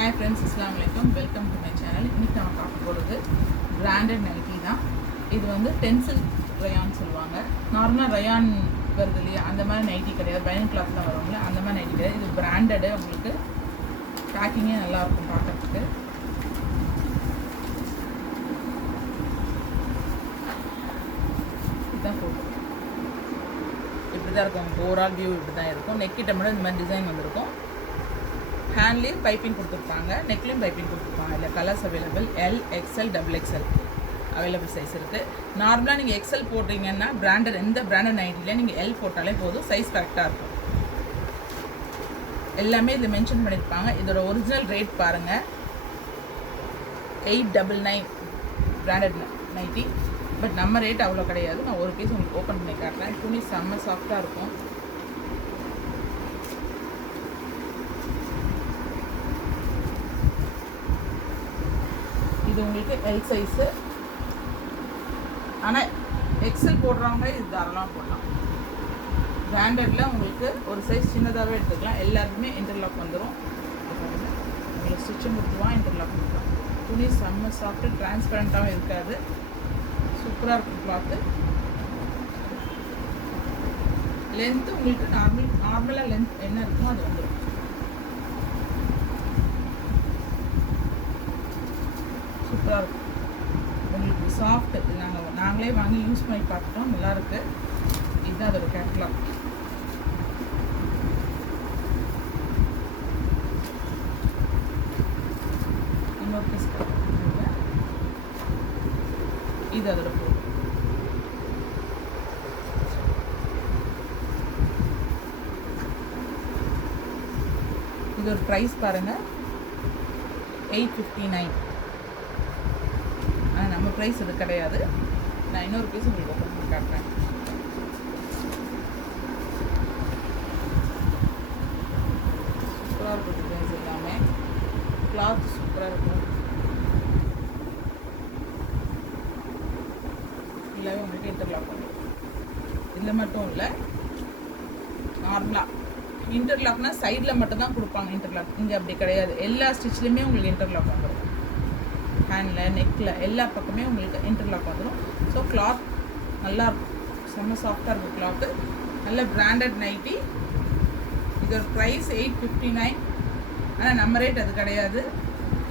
Hi friends, Assalamualaikum. Welcome to my channel. இன்னைக்கு நம்ம பார்க்க போகிறது பிராண்டட் நைட்டி தான். இது வந்து டென்சில் ரயான் சொல்லுவாங்க. நார்மலாக ரயான் வருது இல்லையா, அந்த மாதிரி நைட்டி கிடையாது. பைனன் கிளாத்தில் வருவாங்களே அந்த மாதிரி நைட்டி கிடையாது. இது பிராண்டடு. உங்களுக்கு பேக்கிங்கே நல்லாயிருக்கும் பார்க்குறதுக்கு. இதுதான் ஃபோட்டோ. இப்படி தான் இருக்கும். ஓவரால் வியூ இப்படி தான் இருக்கும். நெக்கிட்ட மட்டும் இந்த மாதிரி டிசைன் வந்திருக்கும். ஹேண்ட்லேயும் பைப்பிங் கொடுத்துருப்பாங்க, நெக்லேயும் பைப்பிங் கொடுத்துருப்பாங்க. இல்லை colours available. L, XL, XXL available size இருக்குது. நார்மலாக நீங்கள் எக்ஸ்எல் போடுறீங்கன்னா பிராண்டட் எந்த பிராண்டட் நைட்டியில் நீங்கள் எல் போட்டாலே போதும், சைஸ் கரெக்டாக இருக்கும். எல்லாமே இதில் மென்ஷன் பண்ணியிருப்பாங்க. இதோட ஒரிஜினல் ரேட் பாருங்கள், 899 பிராண்டட் நைட்டி. பட் நம்ம ரேட் அவ்வளோ கிடையாது. நான் ஒரு பீஸ் உங்களுக்கு ஓப்பன் பண்ணி காட்டுறேன். துணி செம்ம சாஃப்டாக இருக்கும். இது உங்களுக்கு எல் சைஸு. ஆனால் எக்ஸ்எல் போடுறவங்க இது தாராளமாக போடலாம். பிராண்டடில் உங்களுக்கு ஒரு சைஸ் சின்னதாகவே எடுத்துக்கலாம். எல்லாருக்குமே இன்டர்லாக் வந்துடும். உங்களுக்கு ஸ்டிச்சும் கொடுத்துருவான், இன்டர்லாக் கொடுத்துருவான். துணி செம்ம சாஃப்ட்டு, டிரான்ஸ்பரண்ட்டாகவும் இருக்காது. சூப்பராக இருக்கும் கிளாத்து. லென்த்து உங்களுக்கு நார்மலாக லென்த் என்ன இருக்குமோ அது வந்துடும். சூப்பராக இருக்கும். உங்களுக்கு சாஃப்ட். நாங்களே வாங்கி யூஸ் பண்ணி பார்த்துட்டோம், நல்லாயிருக்கு. இதுதான் அதோட கேட்லாக். இன்னொரு பீஸ் இது அதோட ஃபோட்டோ. இதோட ப்ரைஸ் பாருங்கள், 859. ஆனால் நம்ம ப்ரைஸ் இது கிடையாது. நான் இன்னொரு பீஸ் உங்களுக்கு ஓப்பன் பண்ணி காட்டுறேன். சூப்பராக இருக்கும் டிசைன்ஸ் எல்லாமே. கிளாத் சூப்பராக இருக்கும். ஃபுல்லாகவே உங்களுக்கு இன்டர்லாக் பண்ணும். இதில் மட்டும் இல்லை, நார்மலாக இன்டர்லாக்னால் சைடில் மட்டும்தான் கொடுப்பாங்க இன்டர்லாக். இங்கே அப்படி கிடையாது. எல்லா ஸ்டிச்லேயுமே உங்களுக்கு இன்டர்லாக் வந்துடும். ஹேண்டில், நெக்கில் எல்லா பக்கமே உங்களுக்கு இன்டர்லாக் வந்துடும். ஸோ கிளாத் நல்லாயிருக்கும். செம்ம சாஃப்டாக இருக்கும் கிளாத்து. நல்ல பிராண்டட் நைட்டி. இதோட ப்ரைஸ் 859. ஆனால் நம்ம ரேட் அது கிடையாது.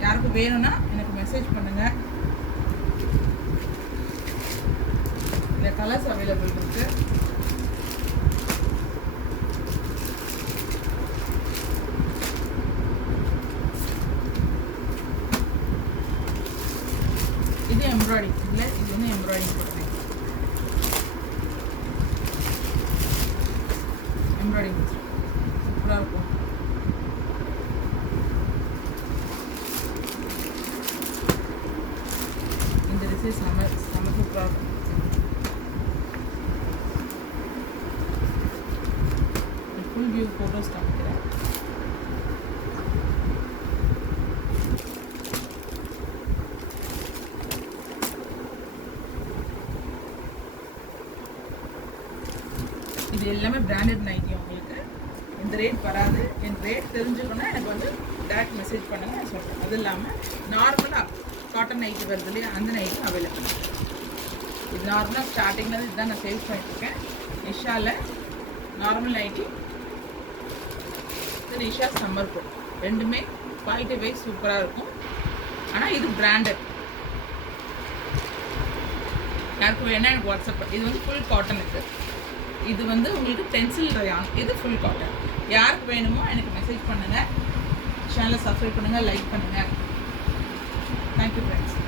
யாருக்கும் வேணும்னா எனக்கு மெசேஜ் பண்ணுங்கள். இந்த கலர்ஸ் அவைலபிள் இருக்குது. இது எம்ப்ராய்டிங் இல்லை, இது வந்து எம்ப்ராய்டிங் போடுறேன். எம்ப்ராய்டிங் சூப்பராக இருக்கும். இந்த டிசைன் செம்ம சூப்பராக இருக்கும். ஃபுல் வியூ ஃபோட்டோஸ் காமிக்கிறேன். இது எல்லாமே பிராண்டட் நைட்டி. உங்களுக்கு இந்த ரேட் வராது. என் ரேட் தெரிஞ்சுக்கணுன்னா எனக்கு வந்து டேரக்ட் மெசேஜ் பண்ணுங்கள், நான் சொல்கிறேன். அது இல்லாமல் நார்மலாக காட்டன் நைட்டி வருது இல்லையா, அந்த நைட்டி அவைலபிள். இது நார்மலாக ஸ்டார்டிங்கில் இதுதான் நான் சேல்ஸ் பண்ணிட்டுருக்கேன். நிஷாவில் நார்மல் நைட்டி, இது நிஷா சம்மர் கோட். ரெண்டுமே குவாலிட்டி வைஸ் சூப்பராக இருக்கும். ஆனால் இது பிராண்டட். யாருக்கு வேணால் எனக்கு வாட்ஸ்அப். இது வந்து ஃபுல் காட்டன். இது வந்து உங்களுக்கு டென்சில் ரயான். இது ஃபுல் காட்டன். யாருக்கு வேணுமோ எனக்கு மெசேஜ் பண்ணுங்கள். சேனலை சப்ஸ்கிரைப் பண்ணுங்கள், லைக் பண்ணுங்கள். Thank you friends.